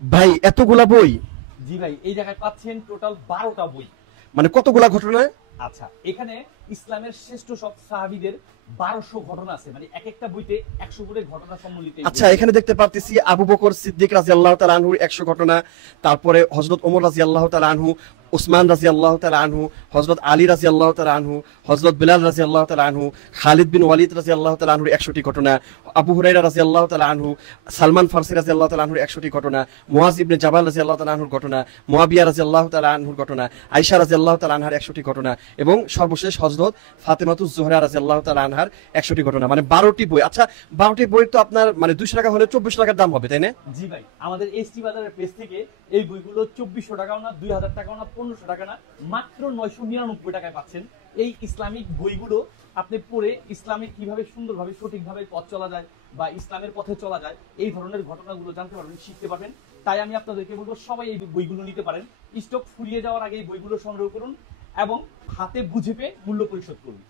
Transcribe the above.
ভাই এতগুলা বই? জি ভাই, এই জায়গায় পাচ্ছেন টোটাল 12টা বই। মানে কতগুলা ঘটনা? আচ্ছা, এখানে ইসলামের শ্রেষ্ঠ সব সাহাবীদের 1200 ঘটনা আছে, মানে এক একটা বইতে 100 করে ঘটনা সম্মিলিত এই আচ্ছা, বইগুলো। এখানে দেখতে পারতেছি আবু বকর সিদ্দিক রাদিয়াল্লাহু তাআলা আনহুর 100 ঘটনা, তারপরে হযরত ওমর রাদিয়াল্লাহু তাআলা আনহু, উসমান রাদিয়াল্লাহু তাআলা আনহু, হযরত আলী রাদিয়াল্লাহু তাআলা আনহু, হযরত বিলাল রাদিয়াল্লাহু তাআলা আনহু, খালিদ বিন ওয়ালিদ রাদিয়াল্লাহু তাআলা আনহুর 100টি ঘটনা, আবু হুরায়রা রাদিয়াল্লাহু তাআলা আনহু, সালমান ফারসি রাদিয়াল্লাহু তাআলা আনহুর 100টি ঘটনা, মুয়াজ ইবনে জাবাল রাদিয়াল্লাহু তাআলা আনহুর ঘটনা, মুয়াবিয়া রাদিয়াল্লাহু তাআলা আনহুর ঘটনা, আয়েশা রাদিয়াল্লাহু তাআলা আনহার 100টি ঘটনা এবং সর্বশেষ হযরত ফাতেমাতুজ জোহরা রাদিয়াল্লাহু তাআলা আনহার 100টি ঘটনা, মানে 12টি বই। আচ্ছা, 12টি বই তো আপনার মানে 200 টাকা হলে 24 টাকার দাম হবে, তাই না? জি ভাই, আমাদের এসটি বাজারের পেজ থেকে এই বইগুলো 2400 টাকাও না, 2000 টাকাও না, 1500 টাকা না, মাত্র 999 টাকায় পাচ্ছেন। এই ইসলামিক বইগুলো আপনি পড়ে ইসলামে কিভাবে সুন্দরভাবে সঠিকভাবে পথ চলা যায় বা ইসলামের পথে চলা যায় এই ধরনের ঘটনাগুলো জানতে পারবেন, শিখতে পারবেন। তাই আমি আপনাদেরকে বলবো সবাই এই বইগুলো নিতে পারেন। স্টক ফুরিয়ে যাওয়ার আগে এই বইগুলো সংগ্রহ করুন এবং হাতে বুঝে পেয়ে মূল্য পরিশোধ করুন।